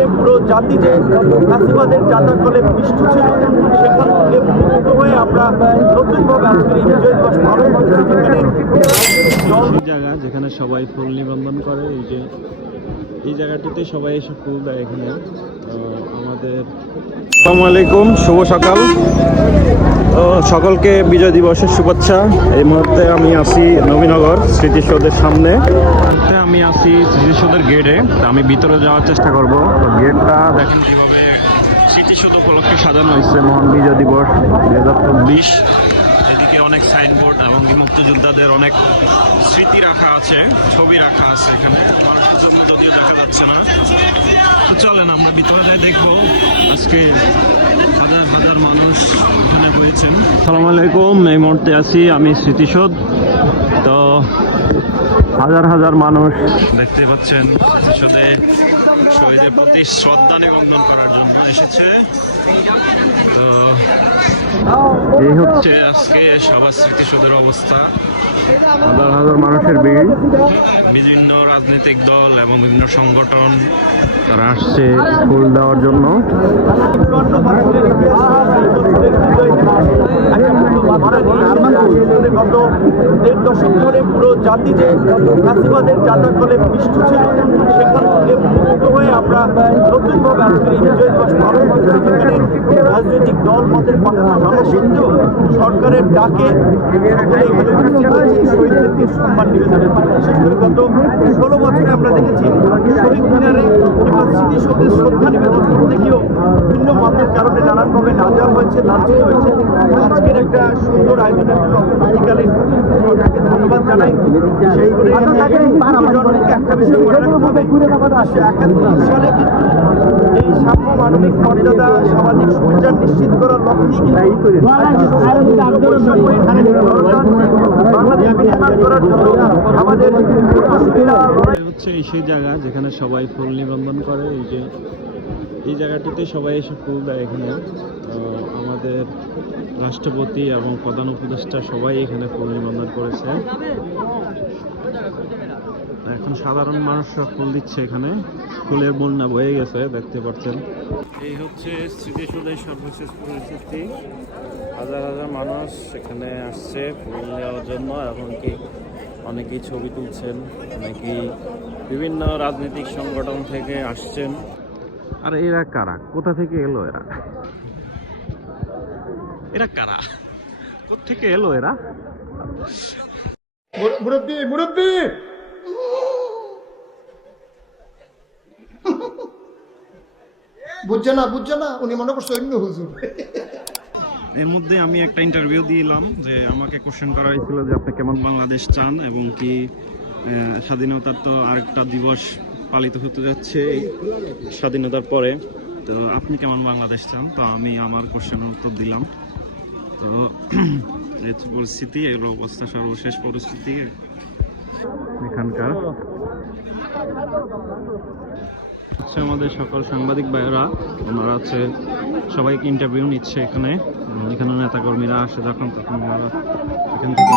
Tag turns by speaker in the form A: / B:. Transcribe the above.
A: ধরে পুরো জাতি যে ফ্যাসিবাদের জাতাকলে পিষ্ট ছিল সেখান থেকে মুক্ত হয়ে আমরা নতুনভাবে আজকের এই বিজয় দিবস পালন করছি যেখানে
B: জায়গা যেখানে সবাই ফুল নিবন্ধন করে এই যে এই জায়গাটিতে সবাই এসে ফুল দেয় এখানে। আমাদের আসসালামু আলাইকুম শুভ সকাল। তো সকলকে বিজয় দিবসের শুভেচ্ছা। এই মুহূর্তে আমি আছি নবীনগর স্মৃতিসৌধের সামনে। আমি আছি স্মৃতিসৌধের গেটে আমি ভিতরে যাওয়ার চেষ্টা করব। তো গেটটা দেখেন কীভাবে স্মৃতিসৌধ উপলক্ষে সাজানো হয়েছে। মহান বিজয় দিবস, দুই হাজার চব্বিশ। এদিকে অনেক সাইনবোর্ড এবং মুক্তিযোদ্ধাদের অনেক স্মৃতি রাখা আছে, ছবি রাখা আছে এখানে। যদিও দেখা যাচ্ছে না। তো চলেন আমরা ভিতরে যাই, দেখব আজকে হাজার হাজার মানুষ এখানে হয়েছেন সালাম আলাইকুম, এই মুহূর্তে আছি আমি স্মৃতিসৌধ। হাজার হাজার মানুষ। দেখতে পাচ্ছেন শহীদের প্রতি শ্রদ্ধা নিবন্ধন করার জন্য এসেছে। তো এই হচ্ছে আজকে সবার স্মৃতিসৌধের অবস্থা। হাজার হাজার মানুষের ভিড়। বিভিন্ন রাজনৈতিক দল এবং বিভিন্ন সংগঠন তারা আসছে ফুল দেওয়ার জন্য।
A: গত দেড় দশক ধরে পুরো জাতি যে ফ্যাসিবাদের পিষ্ট ছিল সেখান থেকে মুক্ত হয়ে আমরা নতুনভাবে আজকের এই বিজয় দিবস পালন করছি যেখানে রাজনৈতিক দল মতের পাশাপাশি সরকারের ডাকে সম্মান গত ষোলো বছরে আমরা দেখেছি শহীদ মিনারে কিংবা স্মৃতিসৌধে শ্রদ্ধা নিবেদন করতে গিয়েও ভিন্ন মতের কারণে নানানভাবে না নাজার হয়েছে, লাঞ্ছিত হয়েছে। আজকের একটা সুন্দর আয়োজনের জন্য ধন্যবাদ জানাই। বিশেষ করে একটা বিষয় মনে রাখতে হবে। একাত্তর সালে কিন্তু এই সাম্য মানবিক মর্যাদা সামাজিক সুবিচার নিশ্চিত করার লক্ষ্যেই কিন্তু। বাংলাদেশ বিনির্মাণ করার জন্য আমাদের
B: হচ্ছে এই সেই জায়গা যেখানে সবাই ফুল নিবন্ধন করে। এই যে এই জায়গাটিতে সবাই এসে ফুল দেয় এখানে। রাষ্ট্রপতি এবং প্রধান উপদেষ্টা সবাই এখানে ফুল নিবন্ধন করেছে। এখন সাধারণ মানুষরা ফুল দিচ্ছে এখানে। ফুলের বন্যা বয়ে গেছে দেখতে পাচ্ছেন। এই হচ্ছে স্মৃতিসৌধের সর্বশেষ পরিস্থিতি হাজার হাজার মানুষ এখানে আসছে ফুল নেওয়ার জন্য এমনকি অনেকেই ছবি তুলছেন অনেকেই বিভিন্ন রাজনৈতিক সংগঠন থেকে আসছেন। আর এরা কারা? কোথা থেকে এলো এরা? এরা কারা? থেকে এলো এরা?
C: মুরব্বী মুরব্বী! বুঝছে না বুঝছে না? উনি মনে করছে অন্য হুজুর।
B: এর মধ্যে আমি একটা ইন্টারভিউ দিলাম যে আমাকে কোশ্চেন করা হয়েছিল যে আপনি কেমন বাংলাদেশ চান এবং কি স্বাধীনতার তো আরেকটা দিবস পালিত হতে যাচ্ছে স্বাধীনতার পরে। তো আপনি কেমন বাংলাদেশ চান? তো আমি আমার কোশ্চেনের উত্তর দিলাম। তো এই পরিস্থিতি, এগুলো অবস্থা সর্বশেষ পরিস্থিতি এখানকার হচ্ছে আমাদের সকল সাংবাদিক ভাইয়েরা, ওনারা হচ্ছে সবাইকে ইন্টারভিউ নিচ্ছে এখানে এখানে নেতাকর্মীরা আসে যখন, তখন ওনারা এখান থেকে।